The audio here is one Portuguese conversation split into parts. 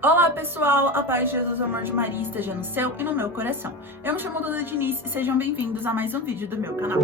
Olá pessoal, a paz de Jesus, o amor de Maria esteja no seu e no meu coração. Eu me chamo Duda Diniz e sejam bem-vindos a mais um vídeo do meu canal.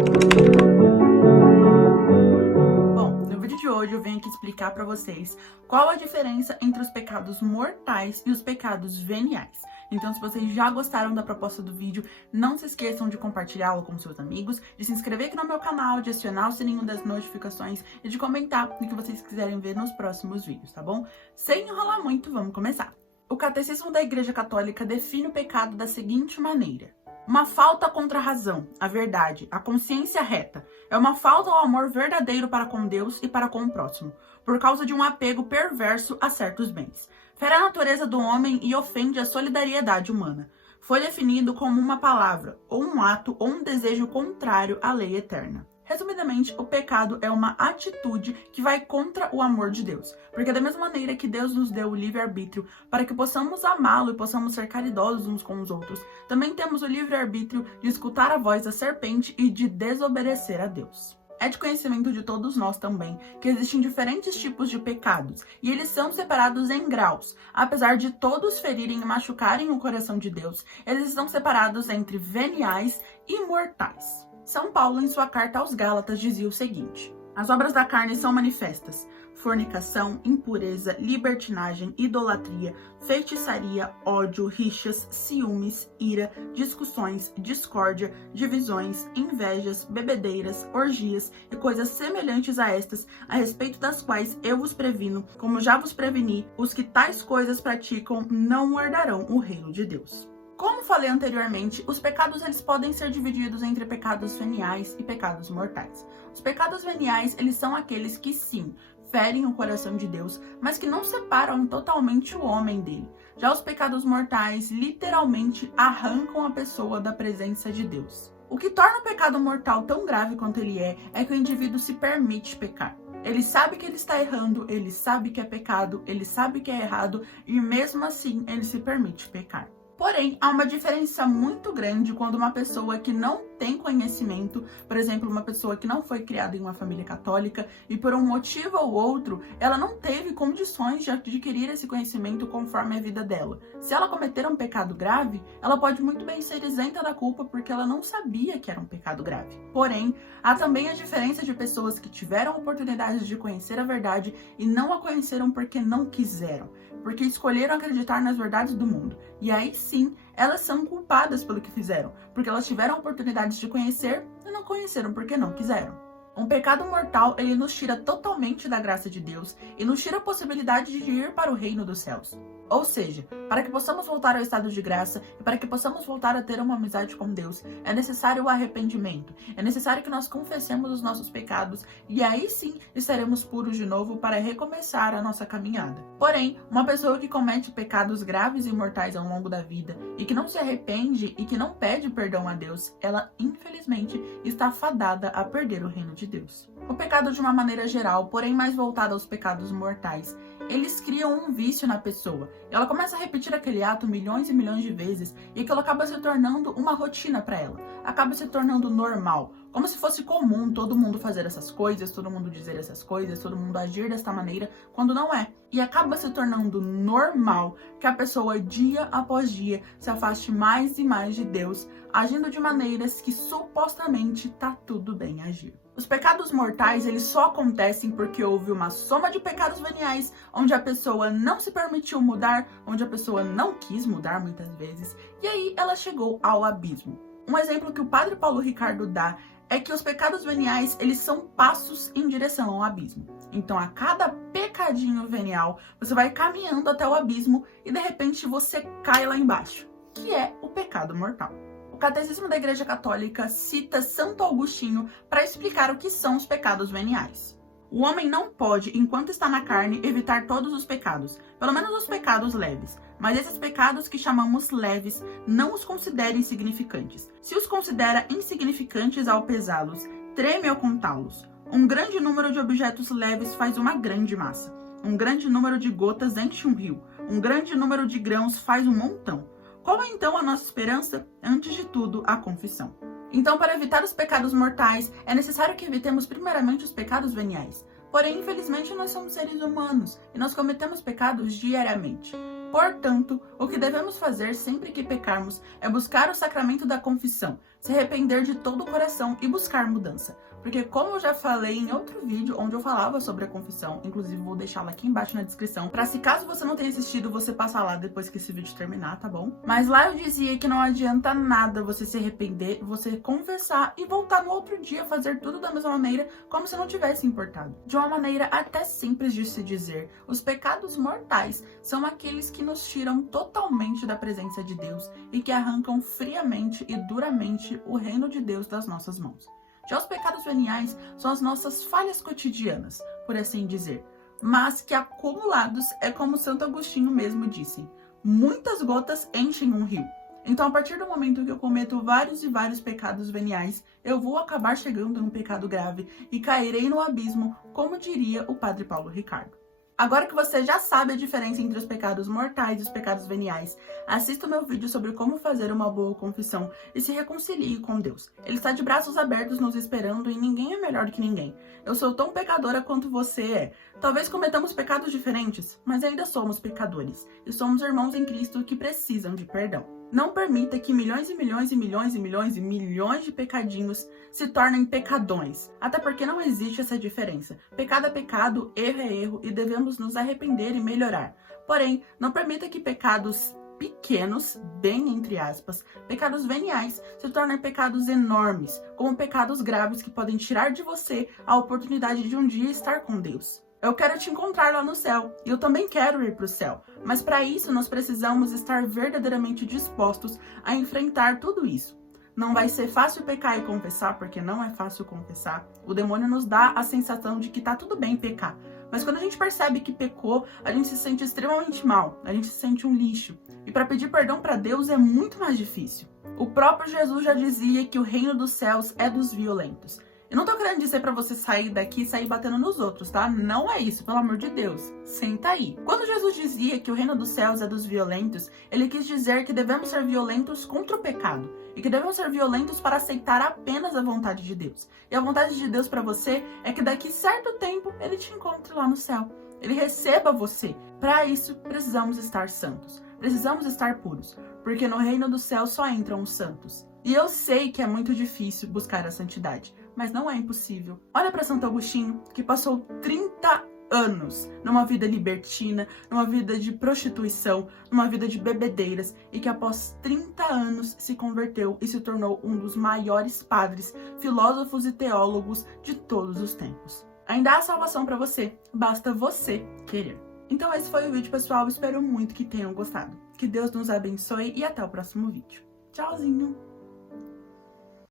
Bom, no vídeo de hoje eu venho aqui explicar para vocês qual a diferença entre os pecados mortais e os pecados veniais. Então, se vocês já gostaram da proposta do vídeo, não se esqueçam de compartilhá-lo com seus amigos, de se inscrever aqui no meu canal, de acionar o sininho das notificações e de comentar o que vocês quiserem ver nos próximos vídeos, tá bom? Sem enrolar muito, vamos começar. O Catecismo da Igreja Católica define o pecado da seguinte maneira: uma falta contra a razão, a verdade, a consciência reta. É uma falta ao amor verdadeiro para com Deus e para com o próximo, por causa de um apego perverso a certos bens. Fere a natureza do homem e ofende a solidariedade humana. Foi definido como uma palavra, ou um ato, ou um desejo contrário à lei eterna. Resumidamente, o pecado é uma atitude que vai contra o amor de Deus. Porque da mesma maneira que Deus nos deu o livre-arbítrio para que possamos amá-lo e possamos ser caridosos uns com os outros, também temos o livre-arbítrio de escutar a voz da serpente e de desobedecer a Deus. É de conhecimento de todos nós também que existem diferentes tipos de pecados e eles são separados em graus. Apesar de todos ferirem e machucarem o coração de Deus, eles estão separados entre veniais e mortais. São Paulo, em sua carta aos Gálatas, dizia o seguinte: as obras da carne são manifestas: fornicação, impureza, libertinagem, idolatria, feitiçaria, ódio, rixas, ciúmes, ira, discussões, discórdia, divisões, invejas, bebedeiras, orgias e coisas semelhantes a estas, a respeito das quais eu vos previno, como já vos preveni, os que tais coisas praticam não herdarão o reino de Deus. Como falei anteriormente, os pecados eles podem ser divididos entre pecados veniais e pecados mortais. Os pecados veniais, eles são aqueles que sim, ferem o coração de Deus, mas que não separam totalmente o homem dele. Já os pecados mortais, literalmente, arrancam a pessoa da presença de Deus. O que torna o pecado mortal tão grave quanto ele é que o indivíduo se permite pecar. Ele sabe que ele está errando, ele sabe que é pecado, ele sabe que é errado e mesmo assim ele se permite pecar. Porém, há uma diferença muito grande quando uma pessoa que não tem conhecimento, por exemplo, uma pessoa que não foi criada em uma família católica e por um motivo ou outro, ela não teve condições de adquirir esse conhecimento conforme a vida dela. Se ela cometer um pecado grave, ela pode muito bem ser isenta da culpa porque ela não sabia que era um pecado grave. Porém, há também a diferença de pessoas que tiveram a oportunidade de conhecer a verdade e não a conheceram porque não quiseram, porque escolheram acreditar nas verdades do mundo. E aí sim, elas são culpadas pelo que fizeram, porque elas tiveram oportunidades de conhecer e não conheceram porque não quiseram. Um pecado mortal, ele nos tira totalmente da graça de Deus e nos tira a possibilidade de ir para o reino dos céus. Ou seja, para que possamos voltar ao estado de graça e para que possamos voltar a ter uma amizade com Deus, é necessário o arrependimento. É necessário que nós confessemos os nossos pecados e aí sim estaremos puros de novo para recomeçar a nossa caminhada. Porém, uma pessoa que comete pecados graves e mortais ao longo da vida e que não se arrepende e que não pede perdão a Deus, ela infelizmente está fadada a perder o reino de Deus. O pecado de uma maneira geral, porém mais voltado aos pecados mortais, eles criam um vício na pessoa. Ela começa a repetir aquele ato milhões e milhões de vezes e aquilo acaba se tornando uma rotina para ela. Acaba se tornando normal, como se fosse comum todo mundo fazer essas coisas, todo mundo dizer essas coisas, todo mundo agir desta maneira, quando não é. E acaba se tornando normal que a pessoa dia após dia se afaste mais e mais de Deus, agindo de maneiras que supostamente tá tudo bem agir. Os pecados mortais, eles só acontecem porque houve uma soma de pecados veniais, onde a pessoa não se permitiu mudar, onde a pessoa não quis mudar muitas vezes, e aí ela chegou ao abismo. Um exemplo que o Padre Paulo Ricardo dá é que os pecados veniais, eles são passos em direção ao abismo. Então, a cada pecadinho venial, você vai caminhando até o abismo e de repente você cai lá embaixo, que é o pecado mortal. O Catecismo da Igreja Católica cita Santo Agostinho para explicar o que são os pecados veniais. O homem não pode, enquanto está na carne, evitar todos os pecados, pelo menos os pecados leves, mas esses pecados que chamamos leves, não os considere insignificantes. Se os considera insignificantes ao pesá-los, treme ao contá-los. Um grande número de objetos leves faz uma grande massa. Um grande número de gotas enche um rio. Um grande número de grãos faz um montão. Qual é então a nossa esperança? Antes de tudo, a confissão. Então, para evitar os pecados mortais, é necessário que evitemos primeiramente os pecados veniais. Porém, infelizmente, nós somos seres humanos e nós cometemos pecados diariamente. Portanto, o que devemos fazer sempre que pecarmos é buscar o sacramento da confissão, se arrepender de todo o coração e buscar mudança. Porque como eu já falei em outro vídeo onde eu falava sobre a confissão, inclusive vou deixá-la aqui embaixo na descrição, pra se caso você não tenha assistido, você passar lá depois que esse vídeo terminar, tá bom? Mas lá eu dizia que não adianta nada você se arrepender, você confessar e voltar no outro dia fazer tudo da mesma maneira, como se não tivesse importado. De uma maneira até simples de se dizer, os pecados mortais são aqueles que nos tiram totalmente da presença de Deus e que arrancam friamente e duramente o reino de Deus das nossas mãos. Já os pecados veniais são as nossas falhas cotidianas, por assim dizer, mas que acumulados é como Santo Agostinho mesmo disse, muitas gotas enchem um rio. Então, a partir do momento que eu cometo vários e vários pecados veniais, eu vou acabar chegando num pecado grave e cairei no abismo, como diria o Padre Paulo Ricardo. Agora que você já sabe a diferença entre os pecados mortais e os pecados veniais, assista o meu vídeo sobre como fazer uma boa confissão e se reconcilie com Deus. Ele está de braços abertos nos esperando e ninguém é melhor do que ninguém. Eu sou tão pecadora quanto você é. Talvez cometamos pecados diferentes, mas ainda somos pecadores. E somos irmãos em Cristo que precisam de perdão. Não permita que milhões e milhões e milhões e milhões e milhões de pecadinhos se tornem pecadões. Até porque não existe essa diferença. Pecado é pecado, erro é erro e devemos nos arrepender e melhorar. Porém, não permita que pecados pequenos, bem entre aspas, pecados veniais, se tornem pecados enormes, como pecados graves que podem tirar de você a oportunidade de um dia estar com Deus. Eu quero te encontrar lá no céu, e eu também quero ir para o céu, mas para isso nós precisamos estar verdadeiramente dispostos a enfrentar tudo isso. Não vai ser fácil pecar e confessar, porque não é fácil confessar. O demônio nos dá a sensação de que tá tudo bem pecar, mas quando a gente percebe que pecou, a gente se sente extremamente mal, a gente se sente um lixo. E para pedir perdão para Deus é muito mais difícil. O próprio Jesus já dizia que o reino dos céus é dos violentos. Eu não tô querendo dizer pra você sair daqui e sair batendo nos outros, tá? Não é isso, pelo amor de Deus. Senta aí. Quando Jesus dizia que o reino dos céus é dos violentos, ele quis dizer que devemos ser violentos contra o pecado. E que devemos ser violentos para aceitar apenas a vontade de Deus. E a vontade de Deus pra você é que daqui certo tempo ele te encontre lá no céu. Ele receba você. Para isso, precisamos estar santos. Precisamos estar puros. Porque no reino do céu só entram os santos. E eu sei que é muito difícil buscar a santidade, mas não é impossível. Olha para Santo Agostinho, que passou 30 anos numa vida libertina, numa vida de prostituição, numa vida de bebedeiras, e que após 30 anos se converteu e se tornou um dos maiores padres, filósofos e teólogos de todos os tempos. Ainda há salvação para você, basta você querer. Então esse foi o vídeo, pessoal, espero muito que tenham gostado. Que Deus nos abençoe e até o próximo vídeo. Tchauzinho!